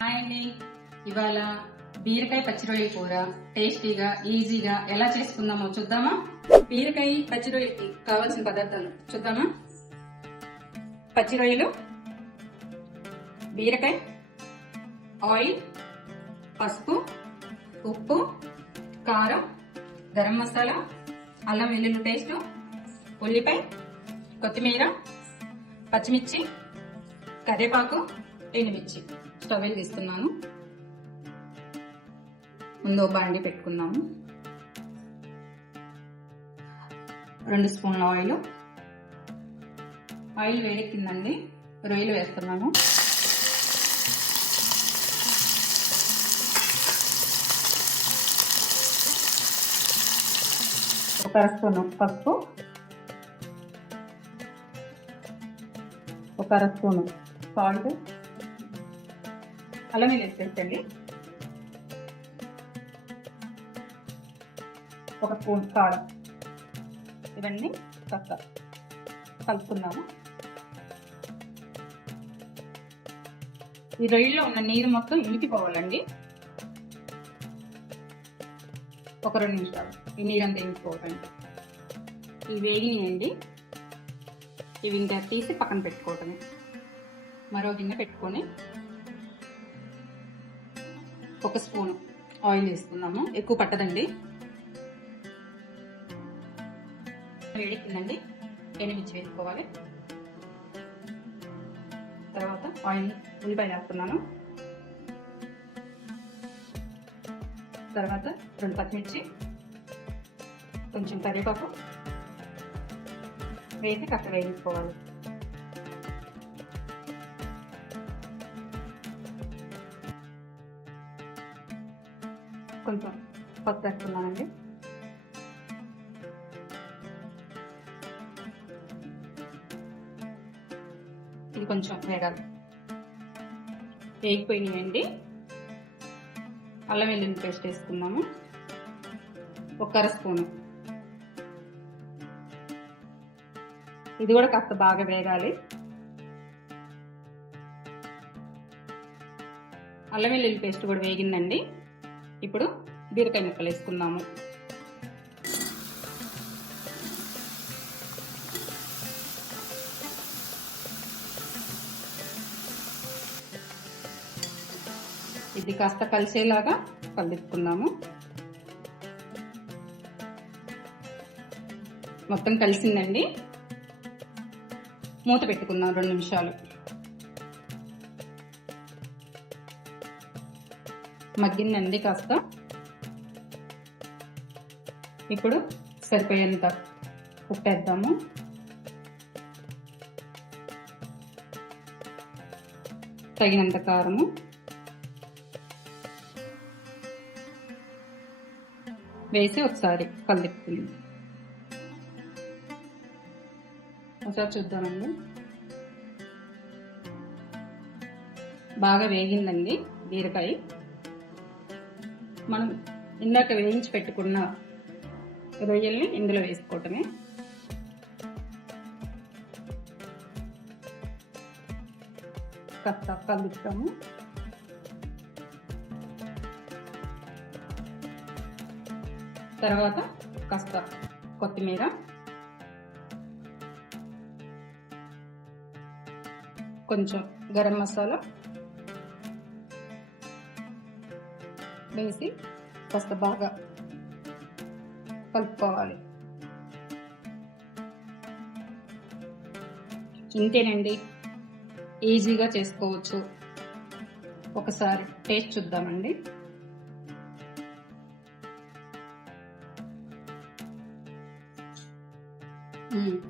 Hi అండి. ఇవాళ బీరకాయ పచ్చిరొయ్యల కూర టేస్టీగా ఈజీగా ఎలా చేసుకుందామో చూద్దామా? బీరకాయ పచ్చిరొయ్యకి కావాల్సిన పదార్థాలు చూద్దామా? పచ్చిరొయ్యలు బీరకాయ ఆయిల్ పసుపు ఉప్పు కారం గరం మసాలా అల్లం వెల్లుల్లి పేస్ట్ ఉల్లిపాయ కొత్తిమీర పచ్చిమిర్చి కరివేపాకు ఎండుమిర్చి స్టవ్ వెలిగిస్తున్నాను. ముందు బండి పెట్టుకున్నాము రెండు స్పూన్ల ఆయిల్. ఆయిల్ వేడెక్కిందండి. రొయ్యలు వేస్తున్నాను. ఒక అర స్పూన్ పసుపు. ఒక అర స్పూన్ సాల్ట్. అల్లం వెల్లుల్లి పేస్ట్ అండి ఒక స్పూన్ కారం. ఇవన్నీ చక్క కలుపుకున్నాము ఈ రొయ్యలో ఉన్న నీరు మొత్తం ఇంకిపోవాలండి ఒక రెండు నిమిషాలు ఈ నీరంతా ఇంకిపోవాలండి ఇవి వేగినాయండి. ఇవి ఇంకా తీసి పక్కన పెట్టుకోవటమే. మరో గిన్నె పెట్టుకొని ఒక స్పూన్ ఆయిల్ వేసుకున్నాము. ఎక్కువ పట్టదండి. వేడెక్కిందండి ఎనిమిది వేసుకోవాలి. తర్వాత ఆయిల్ ఉల్లిపాయ వేస్తున్నాను తర్వాత రెండు పచ్చిమిర్చి కొంచెం కరివేపాకు వేసి కట్ట వేయించుకోవాలి కొంచెం కొత్త వేస్తున్నానండి. ఇది కొంచెం వేగాలి వేగిపోయినాయండి. అల్లం వెల్లుల్లి పేస్ట్ వేసుకుందాము. ఒక అర స్పూను. ఇది కూడా కాస్త బాగా వేగాలి. అల్లం వెల్లుల్లి పేస్ట్ కూడా వేగిందండి. ఇప్పుడు బీరకాయ ముక్కలు వేసుకుందాము. ఇది కాస్త కలిసేలాగా కలుపుకుందాము. మొత్తం కలిసిందండి. మూత పెట్టుకుందాం రెండు నిమిషాలు. మగ్గిందండి కాస్త. ఇప్పుడు సరిపోయేంత ఉప్పేద్దాము. తగినంత కారము. వేసి ఒకసారి కలుపుకుంది. ఒకసారి చూద్దామండి. బాగా వేగిందండి బీరకాయ. మనం ఇందాక వేయించి పెట్టుకున్న రొయ్యల్ని ఇందులో వేసుకోవటమే. కాస్త కలుపుతాము. తర్వాత కాస్త కొత్తిమీర. కొంచెం గరం మసాలా. వేసి కాస్త బాగా కలుపుకోవాలి. ఇంతేనండి. ఈజీగా చేసుకోవచ్చు. ఒకసారి టేస్ట్ చూద్దామండి.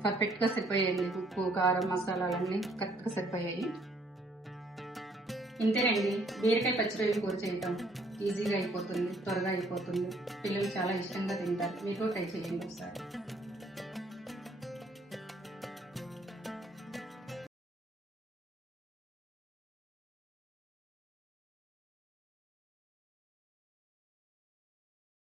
పర్ఫెక్ట్గా సరిపోయాయండి. ఉప్పు కారం మసాలాలన్నీ కరెక్ట్గా సరిపోయాయి. ఇంతేనండి. బీరకాయ పచ్చిరొయ్యలు కూర చేయటం ఈజీగా అయిపోతుంది త్వరగా అయిపోతుంది. పిల్లలు చాలా ఇష్టంగా తింటారు. మీరు ట్రై చేయండి ఒకసారి.